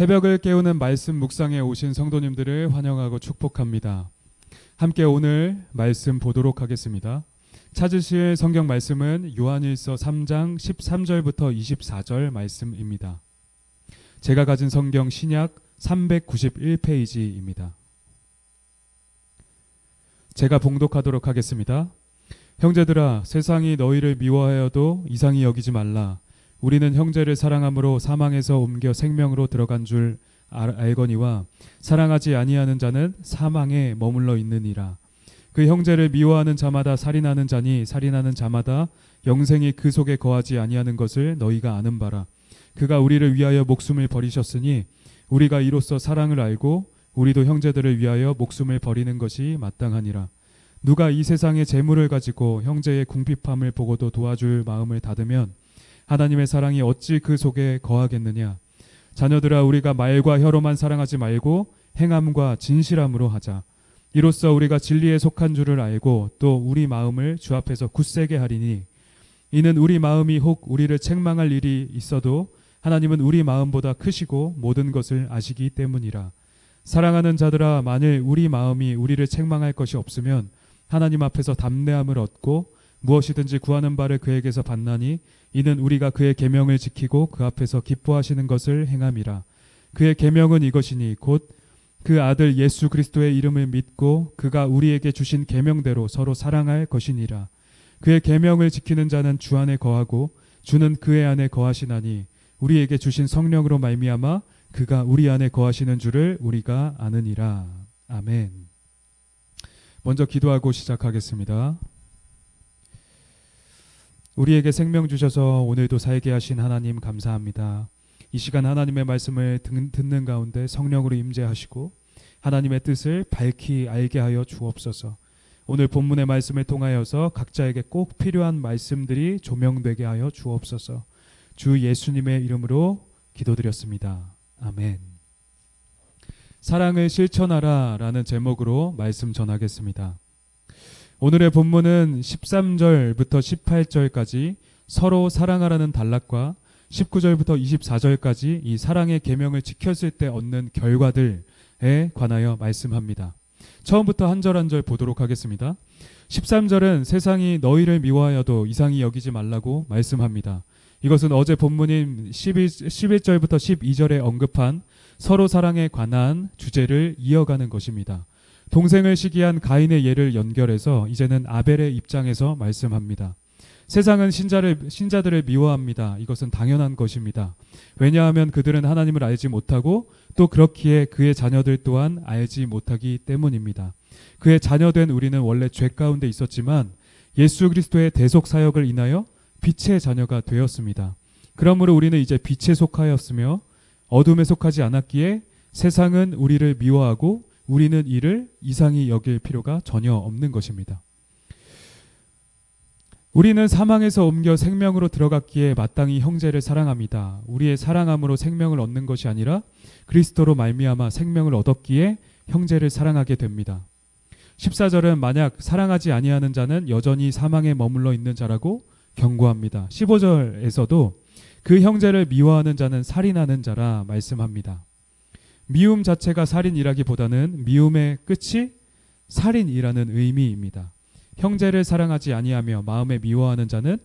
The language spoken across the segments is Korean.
새벽을 깨우는 말씀 묵상에 오신 성도님들을 환영하고 축복합니다. 함께 오늘 말씀 보도록 하겠습니다. 찾으실 성경 말씀은 요한일서 3장 13절부터 24절 말씀입니다. 제가 가진 성경 신약 391페이지입니다. 제가 봉독하도록 하겠습니다. 형제들아, 세상이 너희를 미워하여도 이상히 여기지 말라. 우리는 형제를 사랑함으로 사망에서 옮겨 생명으로 들어간 줄 알거니와 사랑하지 아니하는 자는 사망에 머물러 있느니라. 그 형제를 미워하는 자마다 살인하는 자니 살인하는 자마다 영생이 그 속에 거하지 아니하는 것을 너희가 아는 바라. 그가 우리를 위하여 목숨을 버리셨으니 우리가 이로써 사랑을 알고 우리도 형제들을 위하여 목숨을 버리는 것이 마땅하니라. 누가 이 세상의 재물을 가지고 형제의 궁핍함을 보고도 도와줄 마음을 닫으면 하나님의 사랑이 어찌 그 속에 거하겠느냐. 자녀들아, 우리가 말과 혀로만 사랑하지 말고 행함과 진실함으로 하자. 이로써 우리가 진리에 속한 줄을 알고 또 우리 마음을 주 앞에서 굳세게 하리니 이는 우리 마음이 혹 우리를 책망할 일이 있어도 하나님은 우리 마음보다 크시고 모든 것을 아시기 때문이라. 사랑하는 자들아, 만일 우리 마음이 우리를 책망할 것이 없으면 하나님 앞에서 담대함을 얻고 무엇이든지 구하는 바를 그에게서 받나니 이는 우리가 그의 계명을 지키고 그 앞에서 기뻐하시는 것을 행함이라. 그의 계명은 이것이니 곧 그 아들 예수 그리스도의 이름을 믿고 그가 우리에게 주신 계명대로 서로 사랑할 것이니라. 그의 계명을 지키는 자는 주 안에 거하고 주는 그의 안에 거하시나니 우리에게 주신 성령으로 말미암아 그가 우리 안에 거하시는 줄을 우리가 아느니라. 아멘. 먼저 기도하고 시작하겠습니다. 우리에게 생명 주셔서 오늘도 살게 하신 하나님 감사합니다. 이 시간 하나님의 말씀을 듣는 가운데 성령으로 임재하시고 하나님의 뜻을 밝히 알게 하여 주옵소서. 오늘 본문의 말씀을 통하여서 각자에게 꼭 필요한 말씀들이 조명되게 하여 주옵소서. 주 예수님의 이름으로 기도드렸습니다. 아멘. 사랑을 실천하라 라는 제목으로 말씀 전하겠습니다. 오늘의 본문은 13절부터 18절까지 서로 사랑하라는 단락과 19절부터 24절까지 이 사랑의 계명을 지켰을 때 얻는 결과들에 관하여 말씀합니다. 처음부터 한 절 한 절 보도록 하겠습니다. 13절은 세상이 너희를 미워하여도 이상히 여기지 말라고 말씀합니다. 이것은 어제 본문인 11절부터 12절에 언급한 서로 사랑에 관한 주제를 이어가는 것입니다. 동생을 시기한 가인의 예를 연결해서 이제는 아벨의 입장에서 말씀합니다. 세상은 신자들을 미워합니다. 이것은 당연한 것입니다. 왜냐하면 그들은 하나님을 알지 못하고 또 그렇기에 그의 자녀들 또한 알지 못하기 때문입니다. 그의 자녀된 우리는 원래 죄 가운데 있었지만 예수 그리스도의 대속 사역을 인하여 빛의 자녀가 되었습니다. 그러므로 우리는 이제 빛에 속하였으며 어둠에 속하지 않았기에 세상은 우리를 미워하고 우리는 이를 이상히 여길 필요가 전혀 없는 것입니다. 우리는 사망에서 옮겨 생명으로 들어갔기에 마땅히 형제를 사랑합니다. 우리의 사랑함으로 생명을 얻는 것이 아니라 그리스도로 말미암아 생명을 얻었기에 형제를 사랑하게 됩니다. 14절은 만약 사랑하지 아니하는 자는 여전히 사망에 머물러 있는 자라고 경고합니다. 15절에서도 그 형제를 미워하는 자는 살인하는 자라 말씀합니다. 미움 자체가 살인이라기보다는 미움의 끝이 살인이라는 의미입니다. 형제를 사랑하지 아니하며 마음에 미워하는 자는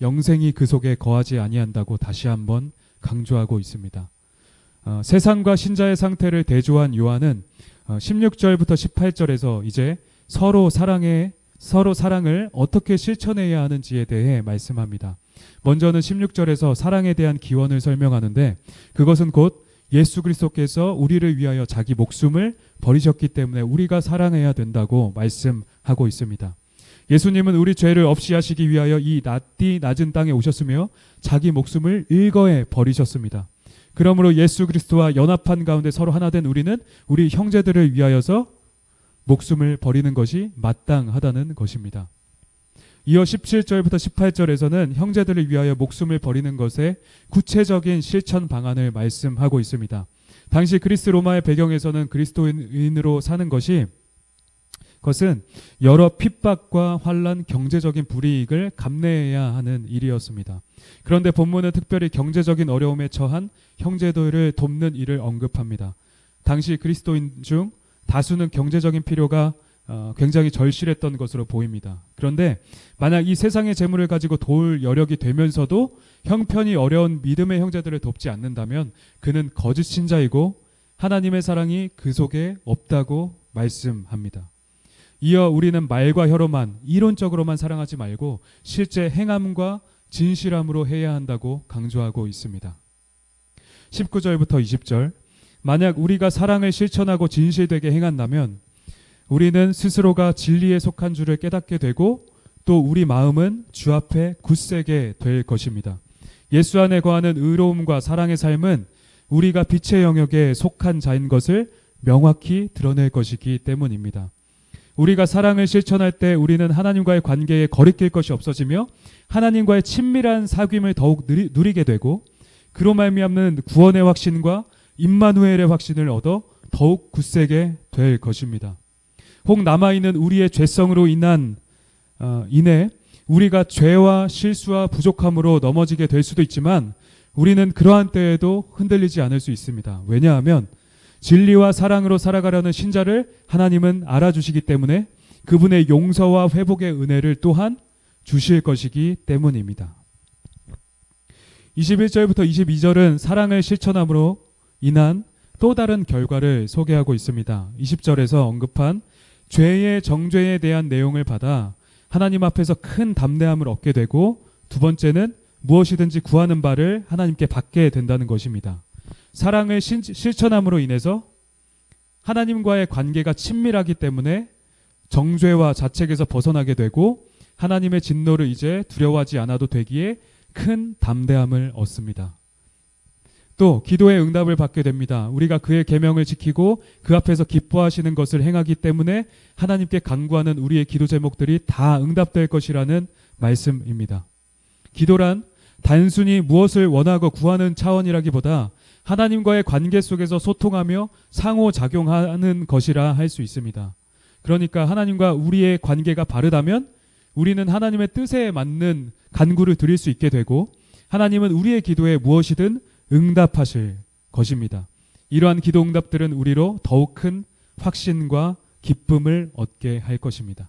영생이 그 속에 거하지 아니한다고 다시 한번 강조하고 있습니다. 세상과 신자의 상태를 대조한 요한은 16절부터 18절에서 이제 서로 사랑을 어떻게 실천해야 하는지에 대해 말씀합니다. 먼저는 16절에서 사랑에 대한 기원을 설명하는데 그것은 곧 예수 그리스도께서 우리를 위하여 자기 목숨을 버리셨기 때문에 우리가 사랑해야 된다고 말씀하고 있습니다. 예수님은 우리 죄를 없이 하시기 위하여 이 낮은 땅에 오셨으며 자기 목숨을 일거에 버리셨습니다. 그러므로 예수 그리스도와 연합한 가운데 서로 하나 된 우리는 우리 형제들을 위하여서 목숨을 버리는 것이 마땅하다는 것입니다. 이어 17절부터 18절에서는 형제들을 위하여 목숨을 버리는 것의 구체적인 실천 방안을 말씀하고 있습니다. 당시 그리스 로마의 배경에서는 그리스도인으로 사는 것이 것은 여러 핍박과 환란, 경제적인 불이익을 감내해야 하는 일이었습니다. 그런데 본문은 특별히 경제적인 어려움에 처한 형제들을 돕는 일을 언급합니다. 당시 그리스도인 중 다수는 경제적인 필요가 굉장히 절실했던 것으로 보입니다. 그런데 만약 이 세상의 재물을 가지고 도울 여력이 되면서도 형편이 어려운 믿음의 형제들을 돕지 않는다면 그는 거짓 신자이고 하나님의 사랑이 그 속에 없다고 말씀합니다. 이어 우리는 말과 혀로만, 이론적으로만 사랑하지 말고 실제 행함과 진실함으로 해야 한다고 강조하고 있습니다. 19절부터 20절, 만약 우리가 사랑을 실천하고 진실되게 행한다면 우리는 스스로가 진리에 속한 줄을 깨닫게 되고 또 우리 마음은 주 앞에 굳세게 될 것입니다. 예수 안에 거하는 의로움과 사랑의 삶은 우리가 빛의 영역에 속한 자인 것을 명확히 드러낼 것이기 때문입니다. 우리가 사랑을 실천할 때 우리는 하나님과의 관계에 거리낄 것이 없어지며 하나님과의 친밀한 사귐을 더욱 누리게 되고 그로 말미암는 구원의 확신과 임마누엘의 확신을 얻어 더욱 굳세게 될 것입니다. 혹 남아있는 우리의 죄성으로 인해 우리가 죄와 실수와 부족함으로 넘어지게 될 수도 있지만 우리는 그러한 때에도 흔들리지 않을 수 있습니다. 왜냐하면 진리와 사랑으로 살아가려는 신자를 하나님은 알아주시기 때문에 그분의 용서와 회복의 은혜를 또한 주실 것이기 때문입니다. 21절부터 22절은 사랑을 실천함으로 인한 또 다른 결과를 소개하고 있습니다. 20절에서 언급한 죄의 정죄에 대한 내용을 받아 하나님 앞에서 큰 담대함을 얻게 되고 두 번째는 무엇이든지 구하는 바를 하나님께 받게 된다는 것입니다. 사랑을 실천함으로 인해서 하나님과의 관계가 친밀하기 때문에 정죄와 자책에서 벗어나게 되고 하나님의 진노를 이제 두려워하지 않아도 되기에 큰 담대함을 얻습니다. 또 기도의 응답을 받게 됩니다. 우리가 그의 계명을 지키고 그 앞에서 기뻐하시는 것을 행하기 때문에 하나님께 간구하는 우리의 기도 제목들이 다 응답될 것이라는 말씀입니다. 기도란 단순히 무엇을 원하고 구하는 차원이라기보다 하나님과의 관계 속에서 소통하며 상호작용하는 것이라 할 수 있습니다. 그러니까 하나님과 우리의 관계가 바르다면 우리는 하나님의 뜻에 맞는 간구를 드릴 수 있게 되고 하나님은 우리의 기도에 무엇이든 응답하실 것입니다. 이러한 기도 응답들은 우리로 더욱 큰 확신과 기쁨을 얻게 할 것입니다.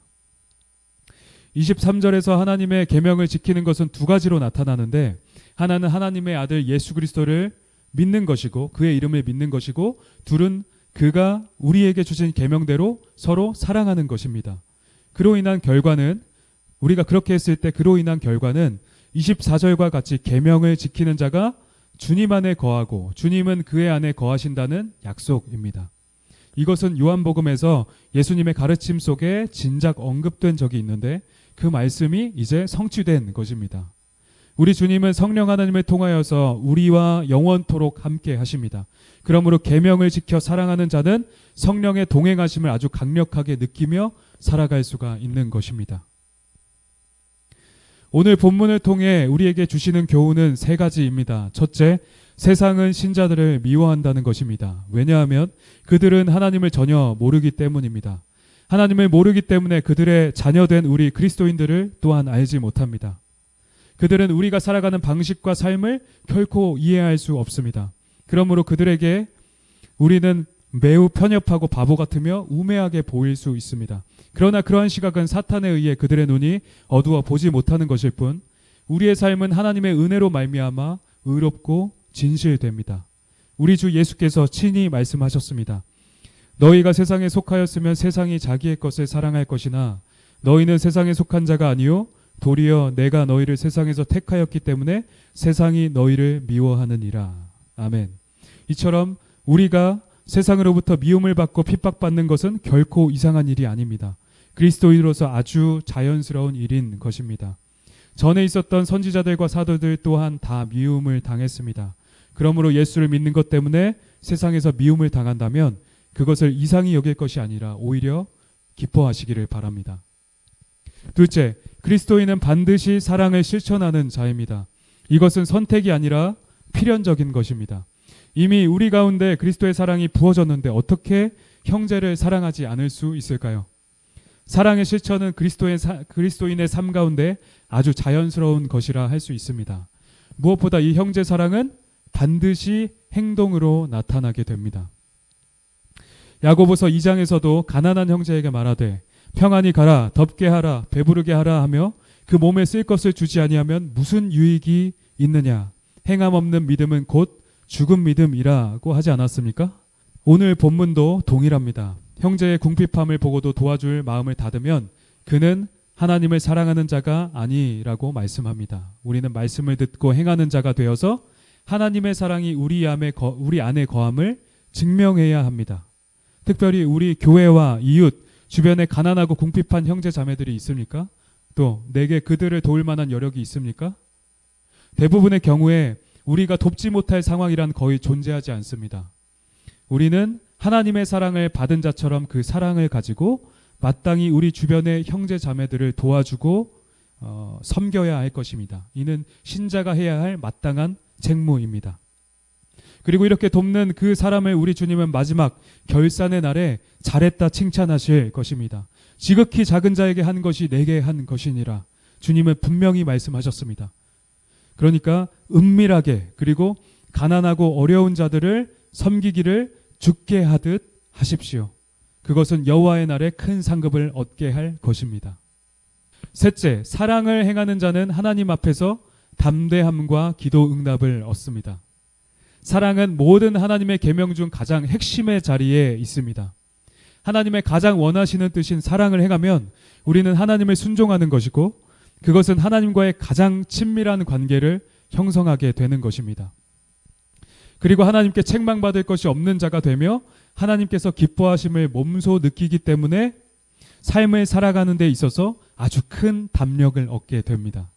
23절에서 하나님의 계명을 지키는 것은 두 가지로 나타나는데 하나는 하나님의 아들 예수 그리스도를 믿는 것이고 그의 이름을 믿는 것이고 둘은 그가 우리에게 주신 계명대로 서로 사랑하는 것입니다. 그로 인한 결과는 우리가 그렇게 했을 때 그로 인한 결과는 24절과 같이 계명을 지키는 자가 주님 안에 거하고 주님은 그의 안에 거하신다는 약속입니다. 이것은 요한복음에서 예수님의 가르침 속에 진작 언급된 적이 있는데 그 말씀이 이제 성취된 것입니다. 우리 주님은 성령 하나님을 통하여서 우리와 영원토록 함께 하십니다. 그러므로 계명을 지켜 사랑하는 자는 성령의 동행하심을 아주 강력하게 느끼며 살아갈 수가 있는 것입니다. 오늘 본문을 통해 우리에게 주시는 교훈은 세 가지입니다. 첫째, 세상은 신자들을 미워한다는 것입니다. 왜냐하면 그들은 하나님을 전혀 모르기 때문입니다. 하나님을 모르기 때문에 그들의 자녀된 우리 그리스도인들을 또한 알지 못합니다. 그들은 우리가 살아가는 방식과 삶을 결코 이해할 수 없습니다. 그러므로 그들에게 우리는 매우 편협하고 바보 같으며 우매하게 보일 수 있습니다. 그러나 그러한 시각은 사탄에 의해 그들의 눈이 어두워 보지 못하는 것일 뿐 우리의 삶은 하나님의 은혜로 말미암아 의롭고 진실됩니다. 우리 주 예수께서 친히 말씀하셨습니다. 너희가 세상에 속하였으면 세상이 자기의 것을 사랑할 것이나 너희는 세상에 속한 자가 아니요 도리어 내가 너희를 세상에서 택하였기 때문에 세상이 너희를 미워하느니라. 아멘. 이처럼 우리가 세상으로부터 미움을 받고 핍박받는 것은 결코 이상한 일이 아닙니다. 그리스도인으로서 아주 자연스러운 일인 것입니다. 전에 있었던 선지자들과 사도들 또한 다 미움을 당했습니다. 그러므로 예수를 믿는 것 때문에 세상에서 미움을 당한다면 그것을 이상히 여길 것이 아니라 오히려 기뻐하시기를 바랍니다. 둘째, 그리스도인은 반드시 사랑을 실천하는 자입니다. 이것은 선택이 아니라 필연적인 것입니다. 이미 우리 가운데 그리스도의 사랑이 부어졌는데 어떻게 형제를 사랑하지 않을 수 있을까요? 사랑의 실천은 그리스도인의 삶 가운데 아주 자연스러운 것이라 할 수 있습니다. 무엇보다 이 형제 사랑은 반드시 행동으로 나타나게 됩니다. 야고보서 2장에서도 가난한 형제에게 말하되 평안히 가라, 덥게 하라, 배부르게 하라 하며 그 몸에 쓸 것을 주지 아니하면 무슨 유익이 있느냐. 행함 없는 믿음은 곧 죽은 믿음이라고 하지 않았습니까? 오늘 본문도 동일합니다. 형제의 궁핍함을 보고도 도와줄 마음을 닫으면 그는 하나님을 사랑하는 자가 아니라고 말씀합니다. 우리는 말씀을 듣고 행하는 자가 되어서 하나님의 사랑이 우리 안에 거함을 증명해야 합니다. 특별히 우리 교회와 이웃, 주변에 가난하고 궁핍한 형제 자매들이 있습니까? 또 내게 그들을 도울 만한 여력이 있습니까? 대부분의 경우에 우리가 돕지 못할 상황이란 거의 존재하지 않습니다. 우리는 하나님의 사랑을 받은 자처럼 그 사랑을 가지고 마땅히 우리 주변의 형제 자매들을 도와주고 섬겨야 할 것입니다. 이는 신자가 해야 할 마땅한 책무입니다. 그리고 이렇게 돕는 그 사람을 우리 주님은 마지막 결산의 날에 잘했다 칭찬하실 것입니다. 지극히 작은 자에게 한 것이 내게 한 것이니라. 주님은 분명히 말씀하셨습니다. 그러니까 은밀하게 그리고 가난하고 어려운 자들을 섬기기를 죽게 하듯 하십시오. 그것은 여호와의 날에 큰 상급을 얻게 할 것입니다. 셋째, 사랑을 행하는 자는 하나님 앞에서 담대함과 기도 응답을 얻습니다. 사랑은 모든 하나님의 계명 중 가장 핵심의 자리에 있습니다. 하나님의 가장 원하시는 뜻인 사랑을 행하면 우리는 하나님을 순종하는 것이고 그것은 하나님과의 가장 친밀한 관계를 형성하게 되는 것입니다. 그리고 하나님께 책망받을 것이 없는 자가 되며 하나님께서 기뻐하심을 몸소 느끼기 때문에 삶을 살아가는 데 있어서 아주 큰 담력을 얻게 됩니다.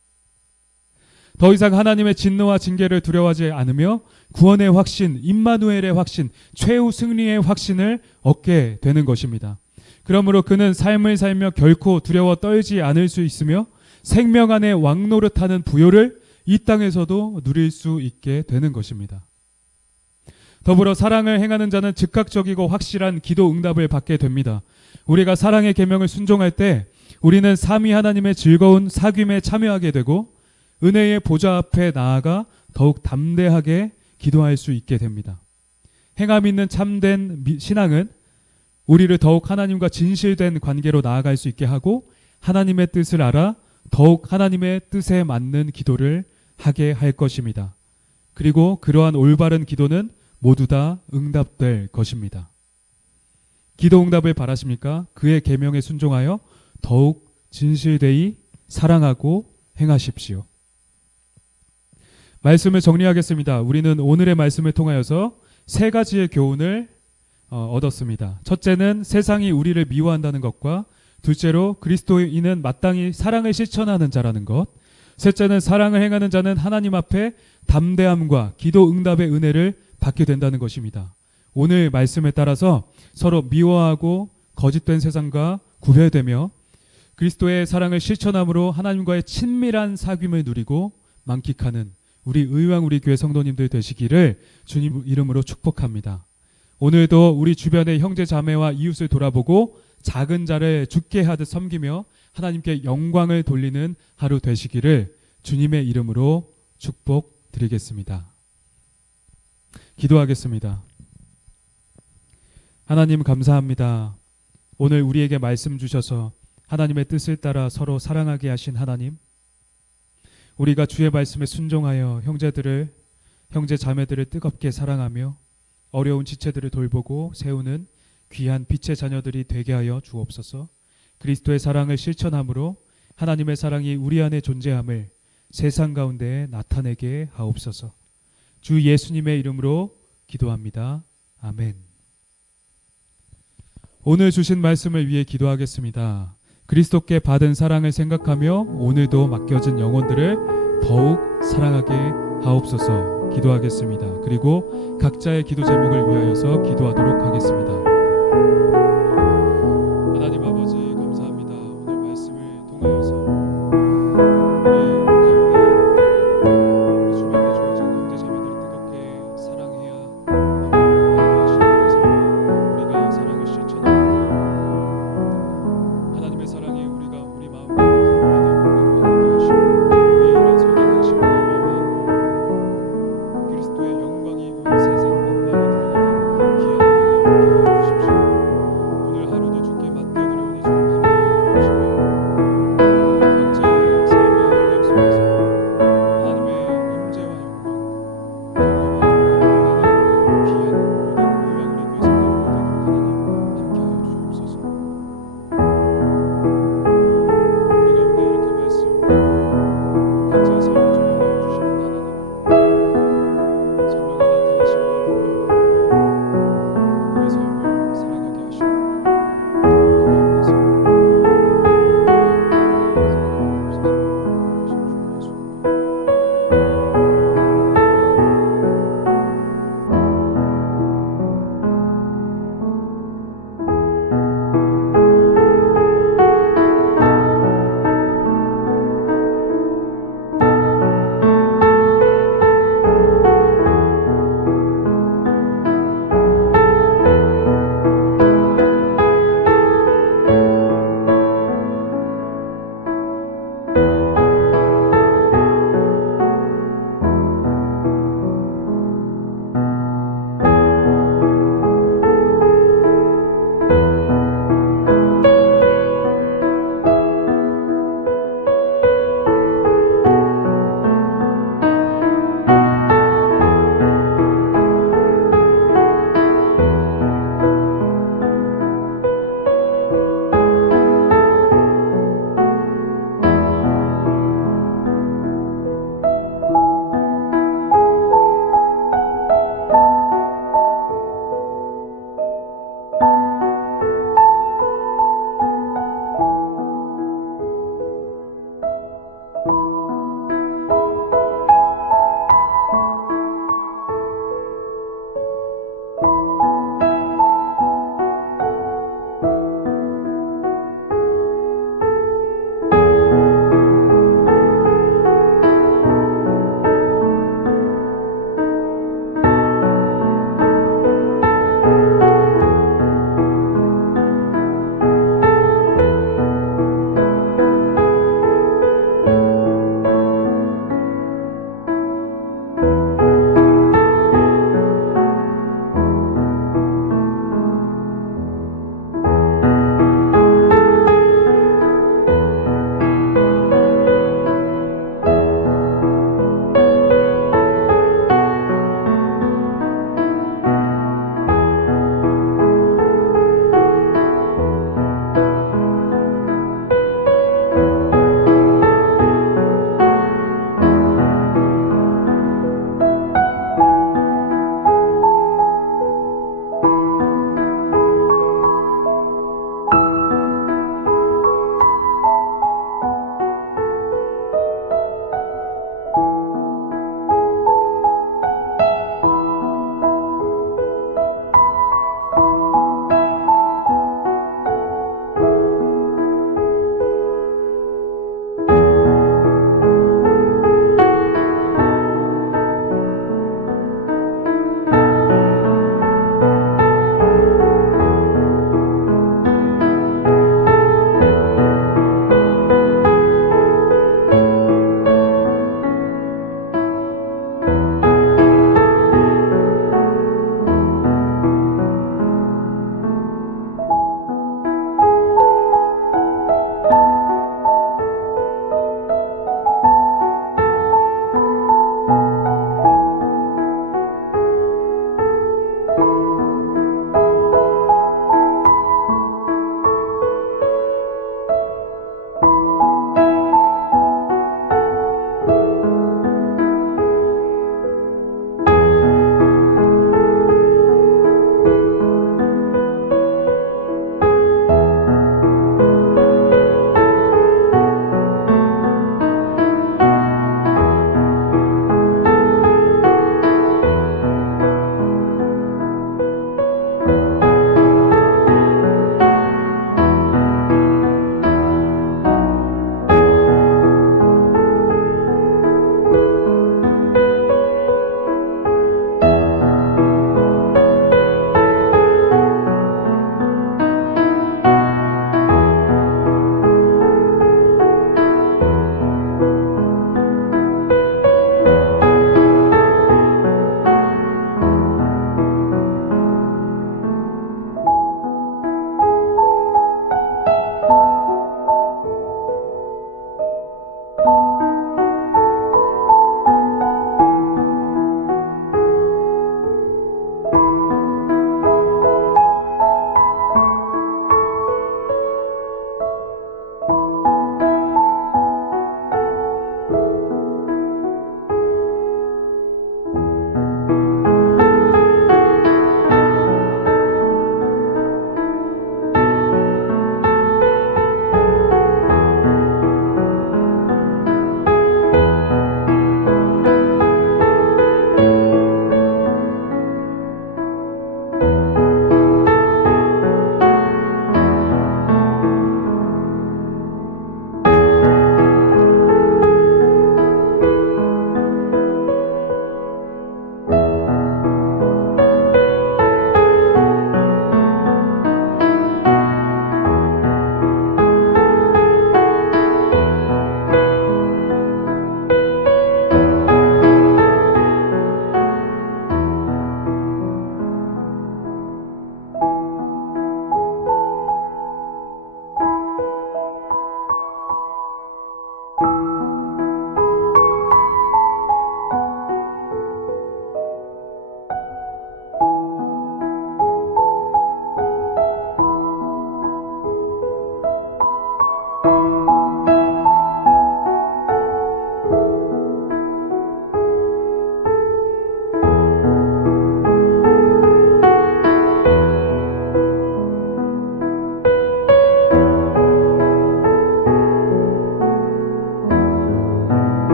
더 이상 하나님의 진노와 징계를 두려워하지 않으며 구원의 확신, 임마누엘의 확신, 최후 승리의 확신을 얻게 되는 것입니다. 그러므로 그는 삶을 살며 결코 두려워 떨지 않을 수 있으며 생명 안에 왕노릇하는 부요를 이 땅에서도 누릴 수 있게 되는 것입니다. 더불어 사랑을 행하는 자는 즉각적이고 확실한 기도 응답을 받게 됩니다. 우리가 사랑의 계명을 순종할 때 우리는 삼위 하나님의 즐거운 사귐에 참여하게 되고 은혜의 보좌 앞에 나아가 더욱 담대하게 기도할 수 있게 됩니다. 행함 있는 참된 신앙은 우리를 더욱 하나님과 진실된 관계로 나아갈 수 있게 하고 하나님의 뜻을 알아 더욱 하나님의 뜻에 맞는 기도를 하게 할 것입니다. 그리고 그러한 올바른 기도는 모두 다 응답될 것입니다. 기도 응답을 바라십니까? 그의 계명에 순종하여 더욱 진실되이 사랑하고 행하십시오. 말씀을 정리하겠습니다. 우리는 오늘의 말씀을 통하여서 세 가지의 교훈을 얻었습니다. 첫째는 세상이 우리를 미워한다는 것과 둘째로 그리스도인은 마땅히 사랑을 실천하는 자라는 것, 셋째는 사랑을 행하는 자는 하나님 앞에 담대함과 기도 응답의 은혜를 받게 된다는 것입니다. 오늘 말씀에 따라서 서로 미워하고 거짓된 세상과 구별되며 그리스도의 사랑을 실천함으로 하나님과의 친밀한 사귐을 누리고 만끽하는 우리 의왕 우리 교회 성도님들 되시기를 주님 이름으로 축복합니다. 오늘도 우리 주변의 형제 자매와 이웃을 돌아보고 작은 자를 죽게 하듯 섬기며 하나님께 영광을 돌리는 하루 되시기를 주님의 이름으로 축복드리겠습니다. 기도하겠습니다. 하나님 감사합니다. 오늘 우리에게 말씀 주셔서 하나님의 뜻을 따라 서로 사랑하게 하신 하나님, 우리가 주의 말씀에 순종하여 형제 자매들을 뜨겁게 사랑하며 어려운 지체들을 돌보고 세우는 귀한 빛의 자녀들이 되게 하여 주옵소서. 그리스도의 사랑을 실천함으로 하나님의 사랑이 우리 안에 존재함을 세상 가운데 나타내게 하옵소서. 주 예수님의 이름으로 기도합니다. 아멘. 오늘 주신 말씀을 위해 기도하겠습니다. 그리스도께 받은 사랑을 생각하며 오늘도 맡겨진 영혼들을 더욱 사랑하게 하옵소서. 기도하겠습니다. 그리고 각자의 기도 제목을 위하여서 기도하도록 하겠습니다.